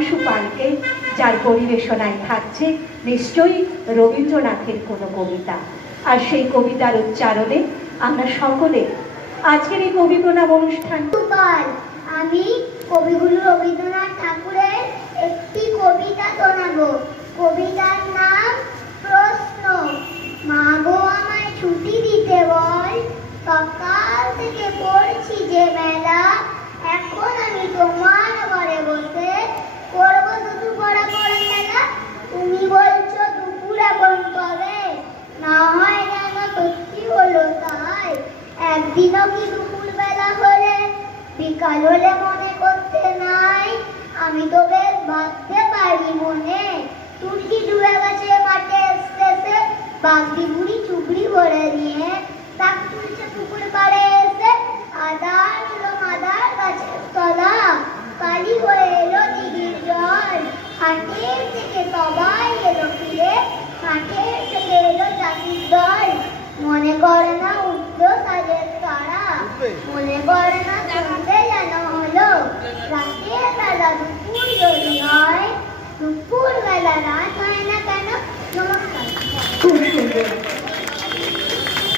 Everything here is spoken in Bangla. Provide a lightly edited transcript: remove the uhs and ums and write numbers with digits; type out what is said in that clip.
হিমাংশু পালকে, যার পরিবেশনায় থাকছে নিশ্চয়ই রবীন্দ্রনাথের কোনো কবিতা। আর সেই কবিতার উচ্চারণে আমরা সকলে আজকের এই কবি প্রণাম অনুষ্ঠান। আমি কবিগুরু রবীন্দ্রনাথ ঠাকুরের একটি কবিতা শোনাবো। কবিতার নাম প্রশ্ন। মা গো আমায় ছুটি দিতে বল, সকাল থেকে পড়ছি যে মেলা, এখন আমি তোমার ঘরে বসে করবো শুধু পড়ার খেলা। তুমি বলছো দুপুর এখন কবে, না হয় যেন সত্যি হলো তাই। একদিনও কি দুপুর বেলা হলে, বিকাল হলে মনে করতে নাই। আমি তো বেশ ভাবতে পারি মনে, তুলকি ডুবে গেছে মাঠে শেষে, বাগদি বুড়ি চুবড়ি ভরে নিয়ে তাক তুলছে পুকুর পাড়ে এসে। আদার হলো মাদার গাছের তলা, কালি হয়ে এলো দিঘির জল। হাটের থেকে সবাই এলো ফিরে, হাটের থেকে এলো চাষির দল। মনে করে না উঠলো সাজের তারা, মনে করে না চলতে যেন হলো রাতের বেলা